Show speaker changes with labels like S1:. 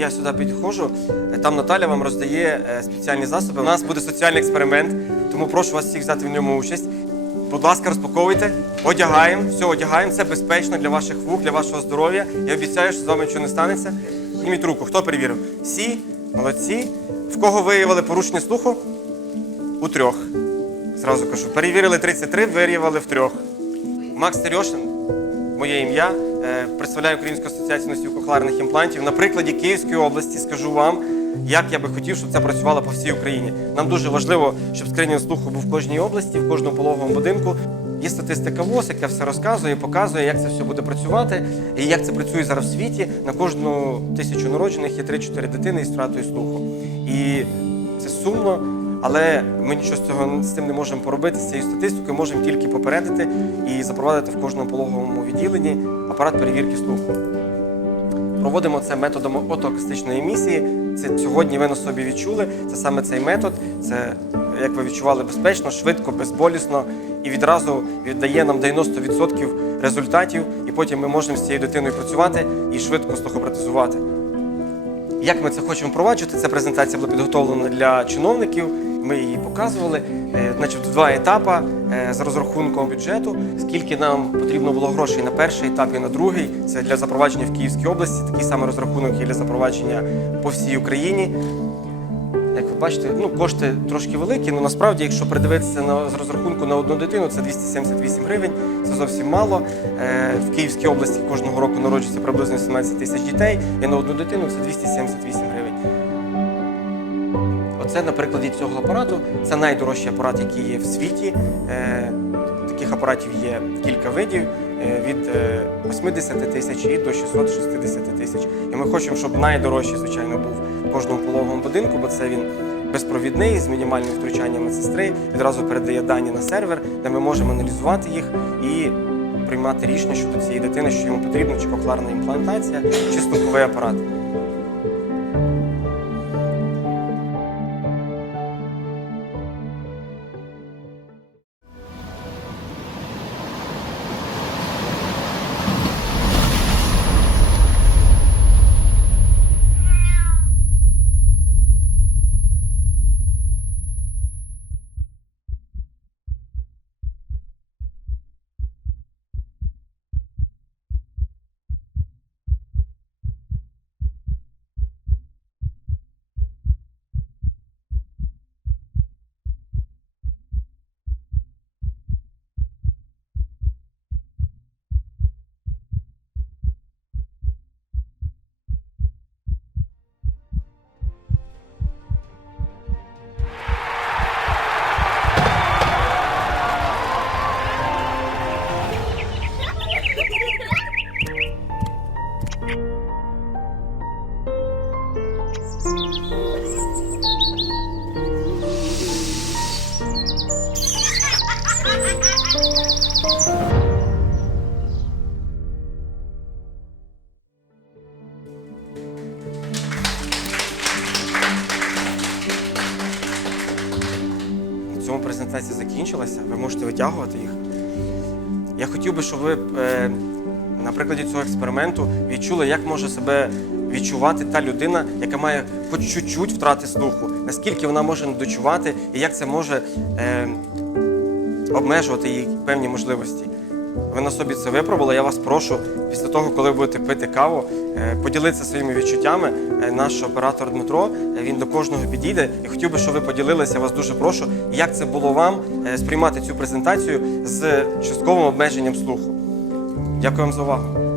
S1: я сюди підходжу, е, там Наталя вам роздає е, спеціальні засоби. У нас буде соціальний експеримент, тому прошу вас всіх взяти в ньому участь. Будь ласка, розпаковуйте, одягаємо, все одягаємо. Це безпечно для ваших вух, для вашого здоров'я. Я обіцяю, що з вами нічого не станеться. Зніміть руку. Хто перевірив? Всі, молодці. В кого виявили порушення слуху? У трьох. Зразу кажу. Перевірили 33, виявили в трьох. Макс Терьошин, моє ім'я, представляю Українську асоціацію носів кохларних імплантів. На прикладі Київської області скажу вам, як я би хотів, щоб це працювало по всій Україні. Нам дуже важливо, щоб скринінг слуху був в кожній області, в кожному пологовому будинку. Є статистика ВОЗ, яка все розказує, показує, як це все буде працювати і як це працює зараз в світі. На кожну тисячу народжених є 3-4 дитини із втратою слуху. І це сумно, але ми нічого з цього з цим не можемо поробити. З цією статистикою можемо тільки попередити і запровадити в кожному пологовому відділенні апарат перевірки слуху. Проводимо це методом отоакустичної емісії. Це сьогодні ви на собі відчули. Це саме цей метод. Це як ви відчували безпечно, швидко, безболісно і відразу віддає нам 90% результатів. І потім ми можемо з цією дитиною працювати і швидко слухопротезувати. Як ми це хочемо впроваджувати? Ця презентація була підготовлена для чиновників. Ми її показували. Е, Значить, два етапи е, з розрахунком бюджету. Скільки нам потрібно було грошей на перший етап і на другий. Це для запровадження в Київській області. Такий самий розрахунок є для запровадження по всій Україні. Як ви бачите, ну кошти трошки великі, але насправді, якщо придивитися на з розрахунку на одну дитину, це 278 гривень. Це зовсім мало. Е, в Київській області кожного року народжується приблизно 17 тисяч дітей, і на одну дитину це 278 гривень. Оце на прикладі цього апарату. Це найдорожчий апарат, який є в світі. Е, таких апаратів є кілька видів е, від е, 80 тисяч і до 660 тисяч. І ми хочемо, щоб найдорожчий, звичайно, був в кожному пологовому будинку, бо це він безпровідний з мінімальним втручанням медсестри. Відразу передає дані на сервер, де ми можемо аналізувати їх і приймати рішення щодо цієї дитини, що йому потрібна чи кохларна імплантація, чи слуховий апарат. На закінчилася. Ви можете витягувати їх. Я хотів би, щоб ви е, на прикладі цього експерименту відчули, як може себе відчувати та людина, яка має хоч чуть-чуть втрати слуху, наскільки вона може недочувати і як це може е, обмежувати її певні можливості. Ви на собі це випробували. Я вас прошу після того, коли будете пити каву, е, поділитися своїми відчуттями. Е, Наш оператор Дмитро е, він до кожного підійде і хотів би, щоб ви поділилися. Вас дуже прошу, як це було вам сприймати цю презентацію з частковим обмеженням слуху. Дякую вам за увагу.